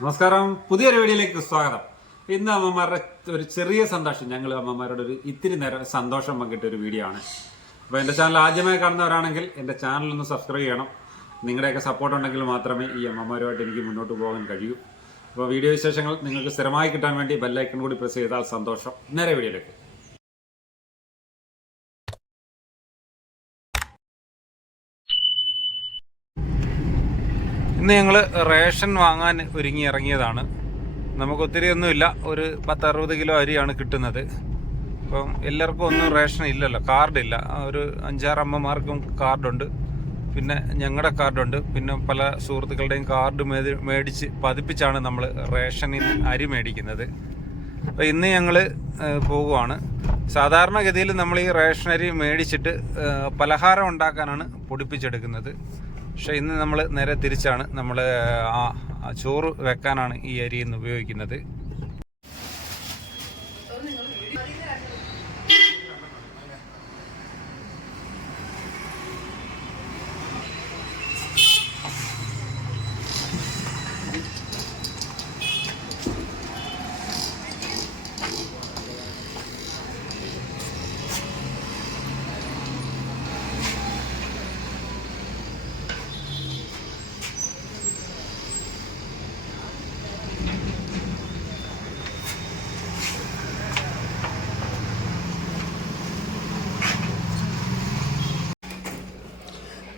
നമസ്കാരം, പുതിയൊരു വീഡിയോയിലേക്ക് സ്വാഗതം. ഇന്ന് അമ്മമാരുടെ ഒരു ചെറിയ സന്തോഷം, ഞങ്ങൾ അമ്മമാരുടെ ഒരു ഇത്തിരി നേരം സന്തോഷം പങ്കിട്ട ഒരു വീഡിയോ ആണ്. അപ്പോൾ എൻ്റെ ചാനൽ ആദ്യമായി കാണുന്നവരാണെങ്കിൽ എൻ്റെ ചാനലൊന്ന് സബ്സ്ക്രൈബ് ചെയ്യണം. നിങ്ങളുടെയൊക്കെ സപ്പോർട്ട് ഉണ്ടെങ്കിൽ മാത്രമേ ഈ അമ്മമാരുമായിട്ട് എനിക്ക് മുന്നോട്ട് പോകാൻ കഴിയൂ. അപ്പോൾ വീഡിയോ വിശേഷങ്ങൾ നിങ്ങൾക്ക് സ്ഥിരമായി കിട്ടാൻ വേണ്ടി ബെല്ലൈക്കൺ കൂടി പ്രസ് ചെയ്താൽ സന്തോഷം. നേരെ വീഡിയോയിലേക്ക്. ഇന്ന് ഞങ്ങൾ റേഷൻ വാങ്ങാൻ ഇറങ്ങിയതാണ്. നമുക്ക് ഒത്തിരി ഒന്നുമില്ല, ഒരു 10-60 കിലോ അരിയാണ് കിട്ടുന്നത്. അപ്പം എല്ലാവർക്കും ഒന്നും റേഷൻ ഇല്ലല്ലോ, കാർഡില്ല. ഒരു 5-6 അമ്മമാർക്കും കാർഡുണ്ട്, പിന്നെ ഞങ്ങളുടെ കാർഡുണ്ട്, പിന്നെ പല സുഹൃത്തുക്കളുടെയും കാർഡ് മേടിച്ച് പതിപ്പിച്ചാണ് നമ്മൾ റേഷനിൽ അരി മേടിക്കുന്നത്. അപ്പോൾ ഇന്ന് ഞങ്ങൾ പോകുവാണ്. സാധാരണഗതിയിൽ നമ്മൾ ഈ റേഷൻ അരി മേടിച്ചിട്ട് പലഹാരം ഉണ്ടാക്കാനാണ് പൊടിപ്പിച്ചെടുക്കുന്നത്. പക്ഷേ ഇന്ന് നമ്മൾ നേരെ തിരിച്ചാണ്. നമ്മൾ ചോറ് വെക്കാനാണ് ഈ അരി ഇന്ന് ഉപയോഗിക്കുന്നത്.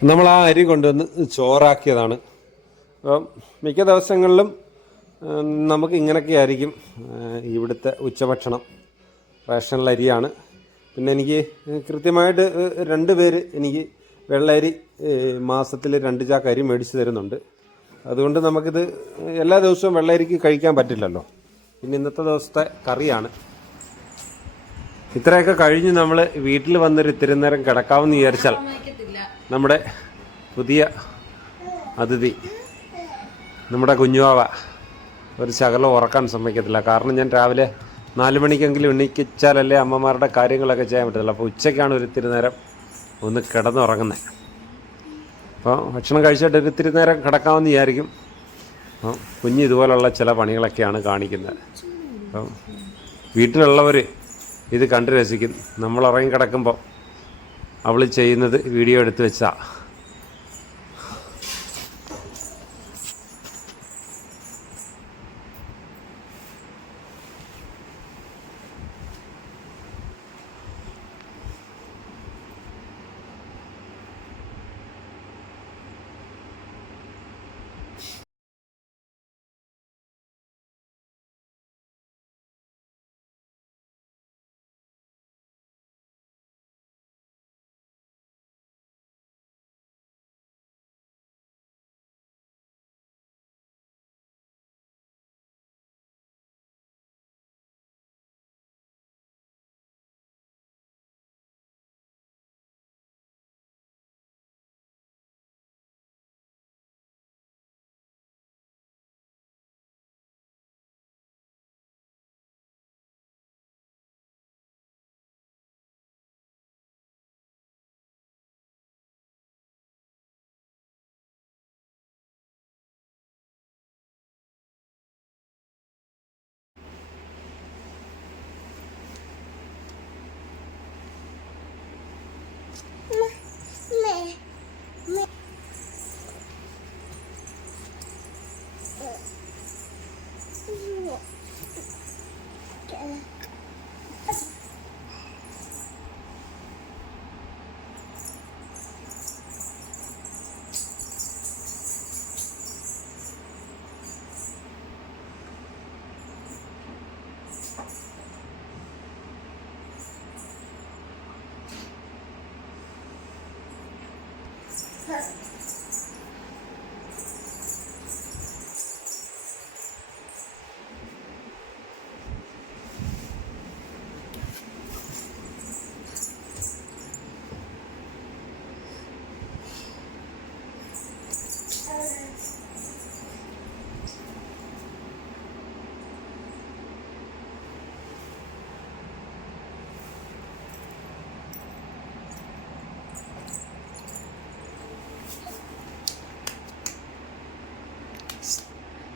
നമ്മൾ ആ അരി കൊണ്ടുവന്ന് ചോറാക്കിയതാണ്. അപ്പം മിക്ക ദിവസങ്ങളിലും നമുക്ക് ഇങ്ങനെയൊക്കെ ആയിരിക്കും ഇവിടുത്തെ ഉച്ചഭക്ഷണം. റേഷനിലെ അരിയാണ്. പിന്നെ എനിക്ക് കൃത്യമായിട്ട് 2 പേര് എനിക്ക് വെള്ളരി മാസത്തിൽ 2 ചാക്ക് അരി മേടിച്ച് തരുന്നുണ്ട്. അതുകൊണ്ട് നമുക്കിത് എല്ലാ ദിവസവും വെള്ളരിക്ക് കഴിക്കാൻ പറ്റില്ലല്ലോ. പിന്നെ ഇന്നത്തെ ദിവസത്തെ കറിയാണ്. ഇത്രയൊക്കെ കഴിഞ്ഞ് നമ്മൾ വീട്ടിൽ വന്നൊരു ഇത്തിരി നേരം കിടക്കാമെന്ന് വിചാരിച്ചാൽ നമ്മുടെ പുതിയ അതിഥി, നമ്മുടെ കുഞ്ഞുവാവ ഒരു ശകലം ഉറക്കാൻ സമ്മതിക്കത്തില്ല. കാരണം ഞാൻ രാവിലെ 4 മണിക്കെങ്കിലും എണ്ണിച്ചാലല്ലേ അമ്മമാരുടെ കാര്യങ്ങളൊക്കെ ചെയ്യാൻ പറ്റത്തില്ല. അപ്പോൾ ഉച്ചയ്ക്കാണ് ഒരു ഇത്തിരി നേരം ഒന്ന് കിടന്നുറങ്ങുന്നത്. അപ്പോൾ ഭക്ഷണം കഴിച്ചിട്ട് ഒരു ഇത്തിരി നേരം കിടക്കാമെന്ന് വിചാരിക്കും. അപ്പോൾ കുഞ്ഞ് ഇതുപോലുള്ള ചില പണികളൊക്കെയാണ് കാണിക്കുന്നത്. അപ്പം വീട്ടിലുള്ളവർ ഇത് കണ്ട് രസിക്കും. നമ്മൾ ഉറങ്ങി കിടക്കുമ്പോൾ അവൾ ചെയ്യുന്നത് വീഡിയോ എടുത്ത് വെച്ചാ.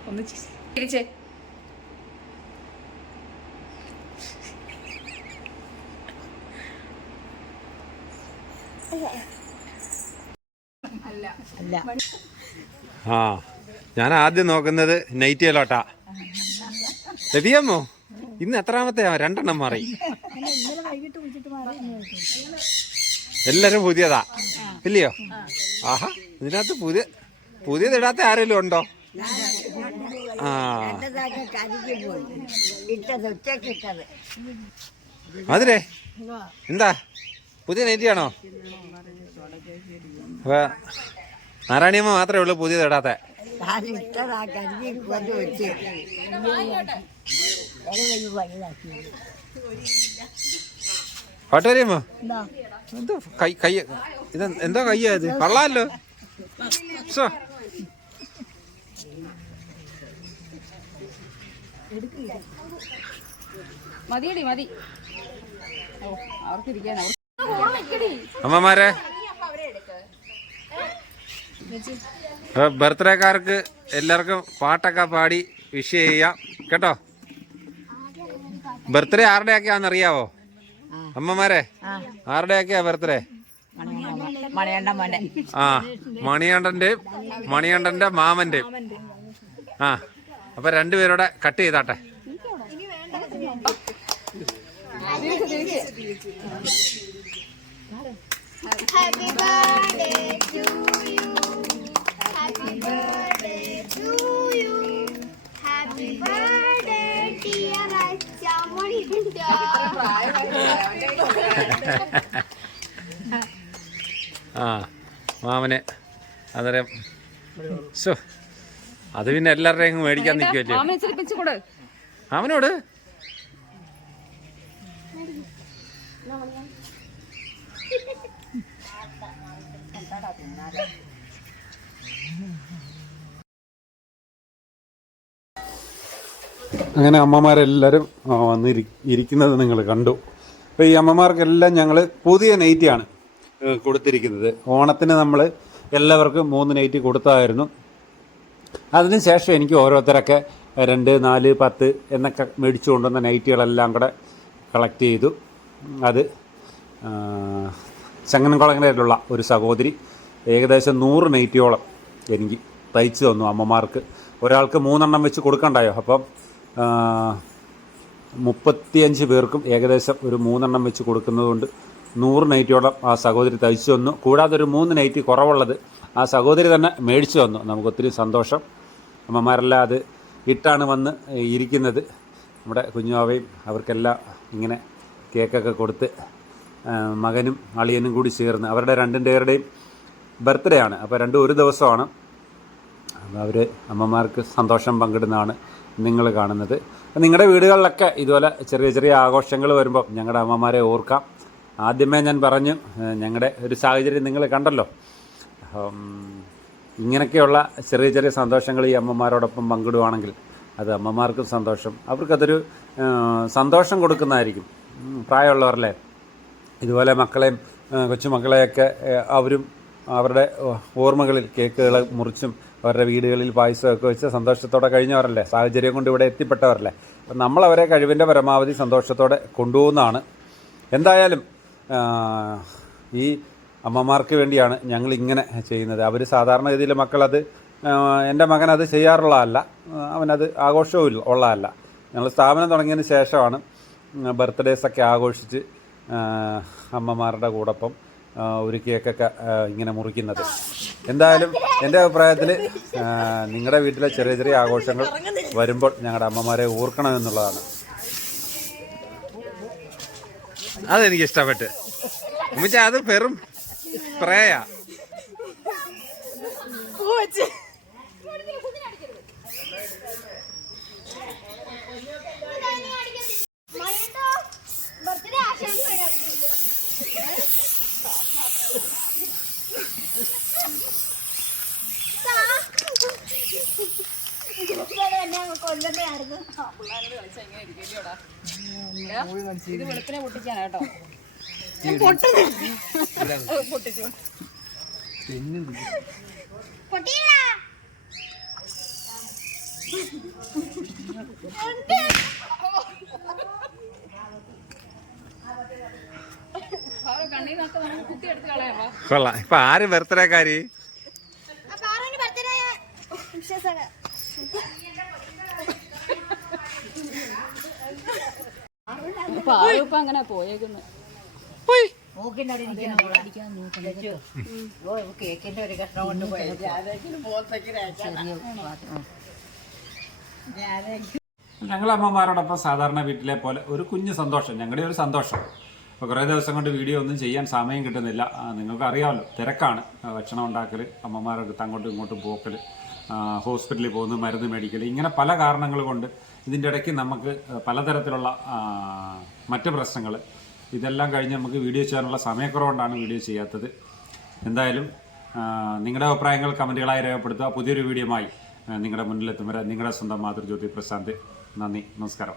ഒന്ന് തിരിച്ചേ ആ ഞാൻ ആദ്യം നോക്കുന്നത് നൈറ്റിയിലോട്ടാ. രതിയമ്മോ ഇന്ന് എത്രാമത്തെയാ? 2 എണ്ണം മാറി. എല്ലാരും പുതിയതാ ഇല്ലയോ? ആഹാ, ഇതിനകത്ത് പുതിയതിടാത്ത ആരെങ്കിലും ഉണ്ടോ? ആ അതിരേ എന്താ പുതിയ നൈറ്റിയാണോ? അപ്പൊ നാരായണിയമ്മ മാത്രമേ ഉള്ളൂ പുതിയതിടാത്ത. പാട്ടുകാരിയമ്മോ എന്തോ കൈ ഇത് എന്തോ കയ്യാ ഇത്? കൊള്ളാമല്ലോ. അമ്മമാരെ ബർത്ത്ഡേക്കാർക്ക് എല്ലാവർക്കും പാട്ടൊക്കെ പാടി വിഷ് ചെയ്യാം കേട്ടോ. ബർത്ത്ഡേ ആരുടെയൊക്കെയാണെന്നറിയാവോ അമ്മമാരെ? ആരുടെയൊക്കെയാ ബർത്ത്ഡേ? ആ മണികണ്ഠന്റെ മാമന്റെ. ആ അപ്പൊ 2 പേരോടെ cut ചെയ്താട്ടെ. Happy birthday to you. Happy birthday to you. Happy birthday dear Achamani Gunda. ആ മാമന് അന്നേരം അത് പിന്നെ എല്ലാവരുടെയും അങ്ങ് മേടിക്കാൻ നിൽക്കുമല്ലേ മാമനോട്. അങ്ങനെ അമ്മമാരെല്ലാവരും വന്ന് ഇരിക്കുന്നത് നിങ്ങൾ കണ്ടു. അപ്പോൾ ഈ അമ്മമാർക്കെല്ലാം ഞങ്ങൾ പുതിയ നൈറ്റിയാണ് കൊടുത്തിരിക്കുന്നത്. ഓണത്തിന് നമ്മൾ എല്ലാവർക്കും 3 നൈറ്റി കൊടുത്തായിരുന്നു. അതിന് ശേഷം എനിക്ക് ഓരോരുത്തരൊക്കെ 2, 4, 10 എന്നൊക്കെ മേടിച്ചു കൊണ്ടുവന്ന നൈറ്റികളെല്ലാം കൂടെ കളക്ട് ചെയ്തു. അത് ചങ്ങനംകുളങ്ങരയിലുള്ള ഒരു സഹോദരി ഏകദേശം 100 നൈറ്റിയോളം എനിക്ക് തയ്ച്ചു തന്നു അമ്മമാർക്ക്. ഒരാൾക്ക് 3 എണ്ണം വെച്ച് കൊടുക്കണ്ടായോ? അപ്പം 35 പേർക്കും ഏകദേശം ഒരു 3 എണ്ണം വെച്ച് കൊടുക്കുന്നതുകൊണ്ട് 100 നൈറ്റിയോളം ആ സഹോദരി തയ്ച്ചു തന്നു. കൂടാതെ ഒരു 3 നൈറ്റി കുറവുള്ളത് ആ സഹോദരി തന്നെ മേടിച്ചു തന്നു. നമുക്കൊത്തിരി സന്തോഷം. അമ്മമാരെല്ലാം അത് ഇട്ടാണ് വന്ന് ഇരിക്കുന്നത്. നമ്മുടെ കുഞ്ഞുവാവയും അവർക്കെല്ലാം ഇങ്ങനെ കേക്കൊക്കെ കൊടുത്ത് മകനും അളിയനും കൂടി ചേർന്ന് അവരുടെ 2 പേരുടെയും ബർത്ത്ഡേ ആണ്. അപ്പോൾ 2 ഒരു ദിവസമാണ്. അപ്പോൾ അവർ അമ്മമാർക്ക് സന്തോഷം പങ്കിടുന്നതാണ് നിങ്ങൾ കാണുന്നത്. നിങ്ങളുടെ വീടുകളിലൊക്കെ ഇതുപോലെ ചെറിയ ചെറിയ ആഘോഷങ്ങൾ വരുമ്പോൾ ഞങ്ങളുടെ അമ്മമാരെ ഓർക്കാം. ആദ്യമേ ഞാൻ പറഞ്ഞു, ഞങ്ങളുടെ ഒരു സാഹചര്യം നിങ്ങൾ കണ്ടല്ലോ. ഇങ്ങനെയൊക്കെയുള്ള ചെറിയ ചെറിയ സന്തോഷങ്ങൾ ഈ അമ്മമാരോടൊപ്പം പങ്കിടുവാണെങ്കിൽ അത് അമ്മമാർക്കും സന്തോഷം, അവർക്കതൊരു സന്തോഷം കൊടുക്കുന്നതായിരിക്കും. പ്രായമുള്ളവരല്ലേ, ഇതുപോലെ മക്കളെയും കൊച്ചുമക്കളെയൊക്കെ അവരും അവരുടെ ഓർമ്മകളിൽ കേക്കുകൾ മുറിച്ചും അവരുടെ വീടുകളിൽ പായസമൊക്കെ വെച്ച് സന്തോഷത്തോടെ കഴിഞ്ഞവരല്ലേ, സാഹചര്യം കൊണ്ട് ഇവിടെ എത്തിപ്പെട്ടവരല്ലേ. അപ്പം നമ്മളവരെ കഴിവിൻ്റെ പരമാവധി സന്തോഷത്തോടെ കൊണ്ടുപോകുന്നതാണ്. എന്തായാലും ഈ അമ്മമാർക്ക് വേണ്ടിയാണ് ഞങ്ങളിങ്ങനെ ചെയ്യുന്നത്. അവർ സാധാരണഗതിയിൽ മക്കളത്, എൻ്റെ മകനത് ചെയ്യാറുള്ളതല്ല, അവനത് ആഘോഷവും ഉള്ളതല്ല. ഞങ്ങൾ സ്ഥാപനം തുടങ്ങിയതിന് ശേഷമാണ് ബർത്ത്ഡേസൊക്കെ ആഘോഷിച്ച് അമ്മമാരുടെ കൂടൊപ്പം ഒരു കേക്കൊക്കെ ഇങ്ങനെ മുറിക്കുന്നത്. എന്തായാലും എൻ്റെ അഭിപ്രായത്തിൽ നിങ്ങളുടെ വീട്ടിലെ ചെറിയ ചെറിയ ആഘോഷങ്ങൾ വരുമ്പോൾ ഞങ്ങളുടെ അമ്മമാരെ ഓർക്കണമെന്നുള്ളതാണ്. അതെനിക്ക് ഇഷ്ടപ്പെട്ട് ഉമ്മച്ചാ, അത് വെറും സ്പ്രേയാ. ഇത് വെളുപ്പിനെ പൊട്ടിക്കാനാട്ടോ. കണ്ണീർ നമുക്ക് കുത്തി എടുത്ത് കളയാമോ? കൊള്ളാം. ഇപ്പൊ ആര് ബർത്ത്ഡേക്കാരി? അപ്പൊ ആരുടെ ബർത്ത്ഡേ വിശേഷമാണ്? പാറുപ്പ അങ്ങനെ പോയേക്കുന്നു. കേക്കിന്റെ ഒരു കഷ്ണം കൊണ്ട് പോയത് ഞങ്ങൾ അമ്മമാരോടൊപ്പം സാധാരണ വീട്ടിലെ പോലെ ഒരു കുഞ്ഞു സന്തോഷം, ഞങ്ങളുടെ ഒരു സന്തോഷം. ഇപ്പോൾ കുറേ ദിവസം കൊണ്ട് വീഡിയോ ഒന്നും ചെയ്യാൻ സമയം കിട്ടുന്നില്ല. നിങ്ങൾക്ക് അറിയാമല്ലോ, തിരക്കാണ്. ഭക്ഷണം ഉണ്ടാക്കൽ, അമ്മമാരടുത്ത് അങ്ങോട്ടും ഇങ്ങോട്ടും പോക്കൽ, ഹോസ്പിറ്റലിൽ പോകുന്നു, മരുന്ന് മേടിക്കൽ, ഇങ്ങനെ പല കാരണങ്ങൾ കൊണ്ട് ഇതിൻ്റെ ഇടയ്ക്ക് നമുക്ക് പലതരത്തിലുള്ള മറ്റ് പ്രശ്നങ്ങൾ, ഇതെല്ലാം കഴിഞ്ഞ് നമുക്ക് വീഡിയോ ചെയ്യാനുള്ള സമയക്കുറവുകൊണ്ടാണ് വീഡിയോ ചെയ്യാത്തത്. എന്തായാലും നിങ്ങളുടെ അഭിപ്രായങ്ങൾ കമൻറ്റുകളായി രേഖപ്പെടുത്തുക. പുതിയൊരു വീഡിയോയുമായി നിങ്ങളുടെ മുന്നിലെത്തും വരെ നിങ്ങളുടെ സ്വന്തം മാതൃജ്യോതി പ്രശാന്ത്. നന്ദി, നമസ്കാരം.